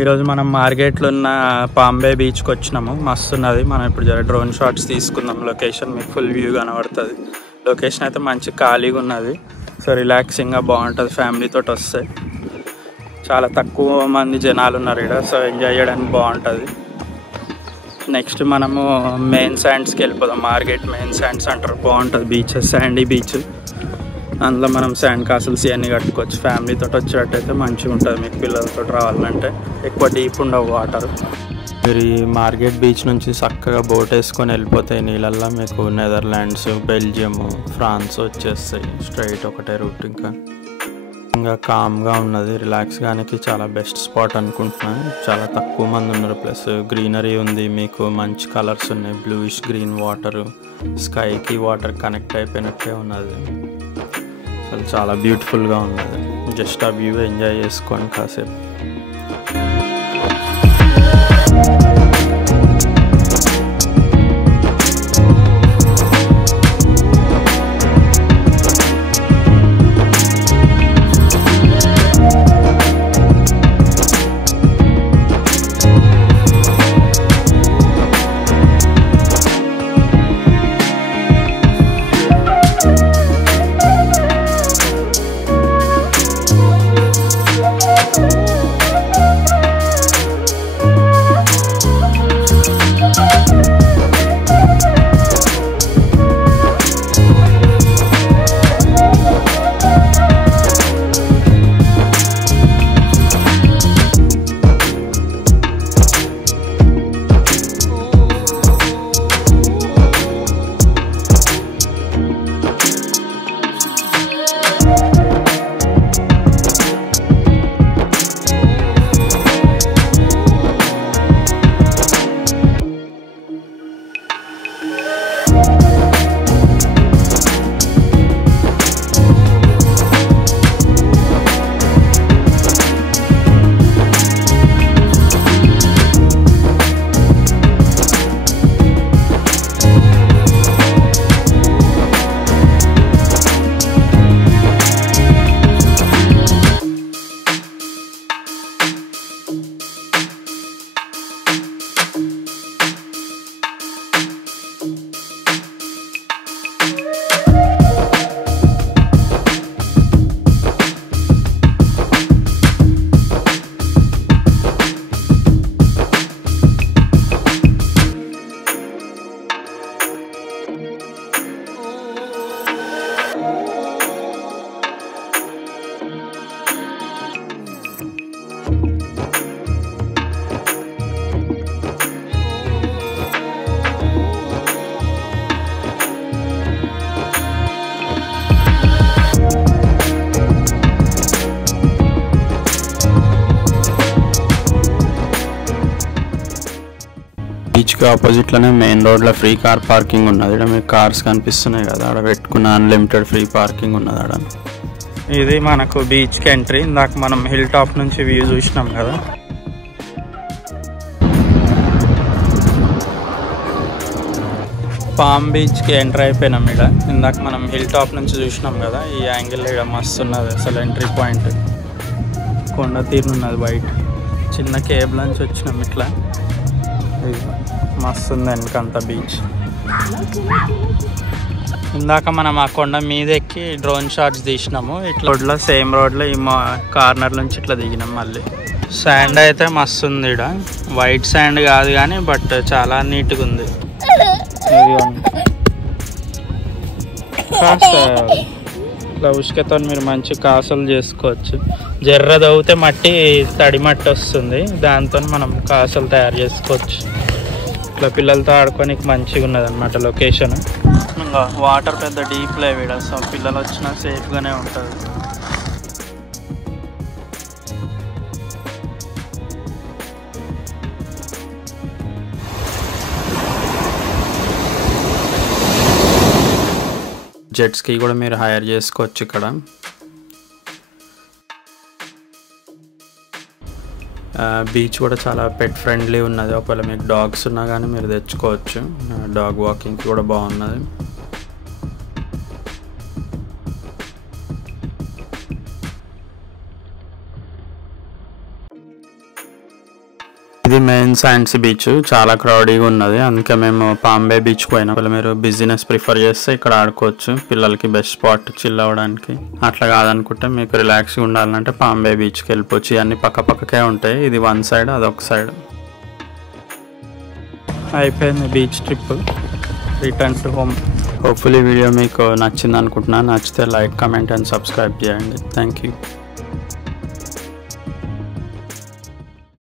ఈరోజు మనం మార్కెట్లో ఉన్న పాంబే బీచ్కి వచ్చినాము. మస్తు ఉన్నది. మనం ఇప్పుడు జర డ్రోన్ షాట్స్ తీసుకుందాం. లొకేషన్ మీకు ఫుల్ వ్యూ కనబడుతుంది. లొకేషన్ అయితే మంచి ఖాళీగా ఉన్నది. సో రిలాక్సింగ్గా బాగుంటుంది. ఫ్యామిలీతో వస్తే చాలా తక్కువ మంది జనాలు ఉన్నారు ఇక్కడ. సో ఎంజాయ్ చేయడానికి బాగుంటుంది. నెక్స్ట్ మనము మెయిన్ శాండ్స్కి వెళ్ళిపోదాం. మార్కెట్ మెయిన్ శాండ్స్ అంటారు. బాగుంటుంది బీచెస్, శాండీ బీచ్. అందులో మనం శాండ్ కాసల్స్ ఇవన్నీ కట్టుకోవచ్చు. ఫ్యామిలీతో వచ్చేటట్టయితే మంచిగా ఉంటుంది. మీకు పిల్లలతో రావాలంటే ఎక్కువ డీప్ ఉండవు వాటర్. మీరు ఈ మార్కెట్ బీచ్ నుంచి చక్కగా బోట్ వేసుకొని వెళ్ళిపోతాయి నీళ్ళల్లో. మీకు నెదర్లాండ్స్, బెల్జియం, ఫ్రాన్స్ వచ్చేస్తాయి. స్ట్రైట్ ఒకటే రూట్. ఇంకా కామ్గా ఉన్నది. రిలాక్స్ గానికి చాలా బెస్ట్ స్పాట్ అనుకుంటున్నాను. చాలా తక్కువ మంది ఉన్నారు. ప్లస్ గ్రీనరీ ఉంది. మీకు మంచి కలర్స్ ఉన్నాయి. బ్లూయిష్ గ్రీన్ వాటర్, స్కైకి వాటర్ కనెక్ట్ అయిపోయినట్టే ఉన్నది. అసలు చాలా బ్యూటిఫుల్గా ఉన్నది. జస్ట్ ఆ వ్యూ ఎంజాయ్ చేసుకొని కాసేపు. బీచ్కి ఆపోజిట్లోనే మెయిన్ రోడ్లో ఫ్రీ కార్ పార్కింగ్ ఉన్నది. ఇక్కడ మీకు కార్స్ కనిపిస్తున్నాయి కదా, అక్కడ పెట్టుకున్న అన్లిమిటెడ్ ఫ్రీ పార్కింగ్ ఉన్నది అక్కడ. ఇది మనకు బీచ్కి ఎంట్రీ. ఇందాక మనం హిల్ టాప్ నుంచి వ్యూ చూసినాం కదా. పామ్ బీచ్కి ఎంటర్ అయిపోయినాం. ఇక్కడ ఇందాక మనం హిల్ టాప్ నుంచి చూసినాం కదా. ఈ యాంగిల్ ఇక్కడ మస్తు ఉన్నది. అసలు ఎంట్రీ పాయింట్ కొండ తీరున్నది. వైట్ చిన్న కేబుల్ నుంచి వచ్చినాం. ఇట్లా మస్తు ఉంది వెనకంత బీచ్. ఇందాక మనం ఆ కొండ మీద ఎక్కి డ్రోన్ షాట్స్ తీసినాము. ఇట్లా రోడ్లో సేమ్ రోడ్లో ఈ కార్నర్ నుంచి ఇట్లా దిగినాం. మళ్ళీ శాండ్ అయితే మస్తు ఉంది. ఇక్కడ వైట్ శాండ్ కాదు కానీ బట్ చాలా నీట్గా ఉంది. ఇట్లా ఉసుకతో మీరు మంచి కాసులు చేసుకోవచ్చు. జర్ర దవ్వితే మట్టి, తడి మట్టి వస్తుంది. దాంతో మనం కాసులు తయారు చేసుకోవచ్చు. ఇట్లా పిల్లలతో ఆడుకోనికి మంచిగా ఉన్నది అనమాట లొకేషన్. ఇంకా వాటర్ పెద్ద డీప్ లేవు ఇక్కడ. సో పిల్లలు వచ్చినా సేఫ్గానే ఉంటుంది. జెట్ స్కీ కూడా మీరు హైర్ చేసుకోవచ్చు ఇక్కడ. బీచ్ కూడా చాలా పెట్ ఫ్రెండ్లీ ఉన్నది. ఒకవేళ మీకు డాగ్స్ ఉన్నా కానీ మీరు తెచ్చుకోవచ్చు. డాగ్ వాకింగ్కి కూడా బాగున్నది. ఇది మెయిన్ సైన్స్ బీచ్, చాలా క్రౌడీగా ఉన్నది, అందుకే మేము పాంబే బీచ్ పోయినాం. మీరు బిజినెస్ ప్రిఫర్ చేస్తే ఇక్కడ ఆడుకోవచ్చు, పిల్లలకి బెస్ట్ స్పాట్ చిల్ అవ్వడానికి. అట్లా కాదనుకుంటే మీకు రిలాక్స్గా ఉండాలంటే పాంబే బీచ్కి వెళ్ళిపోవచ్చు. ఇవన్నీ పక్క పక్కకే ఉంటాయి, ఇది వన్ సైడ్ అదొక సైడ్. అయిపోయింది beach trip, return to home. Hopefully video మీకు నచ్చింది అనుకుంటున్నాను. నచ్చితే లైక్, కమెంట్ అండ్ సబ్స్క్రైబ్ చేయండి. Thank you.